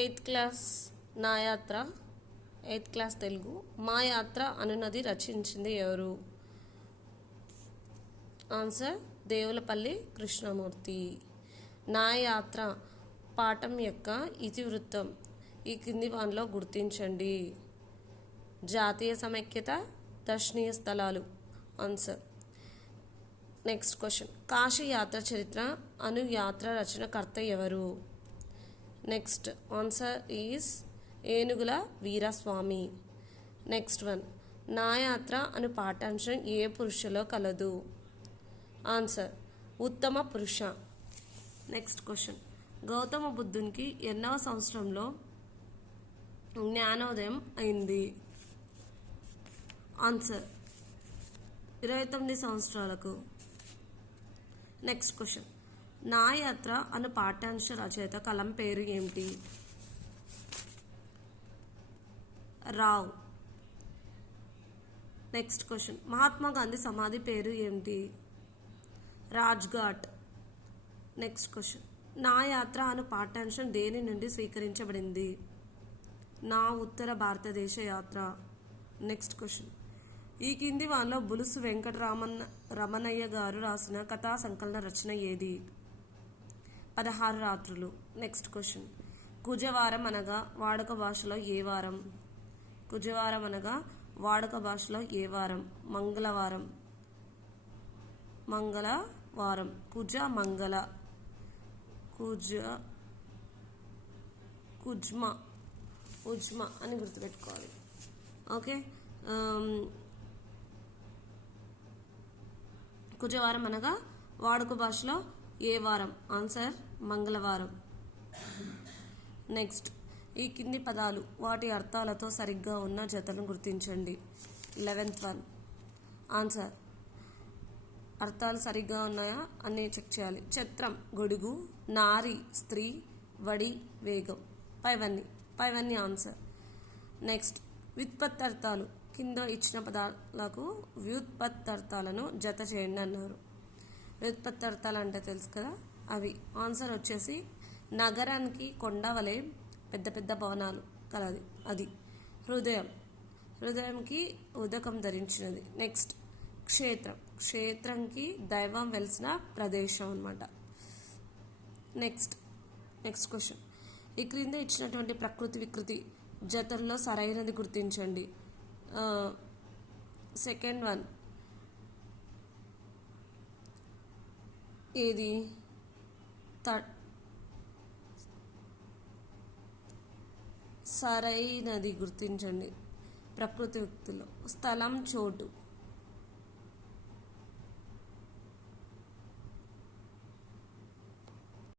Eighth class నా యాత్ర, eighth class Telugu. మా యాత్ర అనునది రచించింది ఎవరు? ఆన్సర్ దేవులపల్లి కృష్ణమూర్తి. నా యాత్ర పాఠం యొక్క ఇతివృత్తం ఈ కింది వానిలో గుర్తించండి. జాతీయ సమైక్యత, దర్శనీయ స్థలాలు. ఆన్సర్. నెక్స్ట్ క్వశ్చన్, కాశీ యాత్ర చరిత్ర అను యాత్ర రచనకర్త ఎవరు? నెక్స్ట్ ఆన్సర్ ఈజ్ ఏనుగుల వీరస్వామి. నెక్స్ట్ వన్, నా యాత్ర అను పాఠాంశం ఏ పురుషలో కలదు? ఆన్సర్ ఉత్తమ పురుష. నెక్స్ట్ క్వశ్చన్, గౌతమ బుద్ధునికి ఎన్నవ సంవత్సరంలో జ్ఞానోదయం అయింది? ఆన్సర్ 29 సంవత్సరాలకు. నెక్స్ట్ క్వశ్చన్, నా యాత్ర అను పాఠ్యాంశ రచయిత కలం పేరు ఏమిటి? రావ్. నెక్స్ట్ క్వశ్చన్, మహాత్మా గాంధీ సమాధి పేరు ఏమిటి? రాజ్ఘాట్. నెక్స్ట్ క్వశ్చన్, నా యాత్ర అను పాఠ్యాంశం దేని నుండి స్వీకరించబడింది? నా ఉత్తర భారతదేశ యాత్ర. నెక్స్ట్ క్వశ్చన్, ఈ కింది వానిలో బులుసు రమణయ్య గారు రాసిన కథా సంకలన రచన ఏది? 16 రాత్రులు. నెక్స్ట్ క్వశ్చన్, కుజవారం అనగా వాడుక భాషలో ఏ వారం? కుజవారం అనగా వాడుక భాషలో ఏ వారం? మంగళవారం. మంగళవారం. కుజ మంగళ. ఉజ్మ అని గుర్తుపెట్టుకోవాలి. ఓకే. కుజవారం అనగా వాడుక భాషలో ఏ వారం? ఆన్సర్ మంగళవారం. నెక్స్ట్, ఈ కింది పదాలు వాటి అర్థాలతో సరిగ్గా ఉన్న జతలను గుర్తించండి. 11th one. ఆన్సర్, అర్థాలు సరిగ్గా ఉన్నాయా అని చెక్ చేయాలి. ఛత్రం గొడుగు, నారి స్త్రీ, వడి వేగం. పైవన్నీ ఆన్సర్. నెక్స్ట్, వ్యుత్పత్తర్థాలు కింద ఇచ్చిన పదాలకు వ్యుత్పత్తర్థాలను జత చేయండి అన్నారు. వ్యుత్పత్తర్థాలు అంటే తెలుసు కదా, అవి. ఆన్సర్ వచ్చేసి నగరానికి కొండ వలె పెద్ద పెద్ద భవనాలు కలది, అది. హృదయంకి ఉదకం ధరించినది. నెక్స్ట్, క్షేత్రంకి దైవం వెలిసిన ప్రదేశం అన్నమాట. నెక్స్ట్ క్వశ్చన్, ఈ క్రింద ఇచ్చినటువంటి ప్రకృతి వికృతి జతల్లో సరైనది గుర్తించండి. సెకండ్ వన్ ఏది? సరైనది గుర్తించండి. ప్రకృతి వ్యక్తుల్లో స్థలం చోటు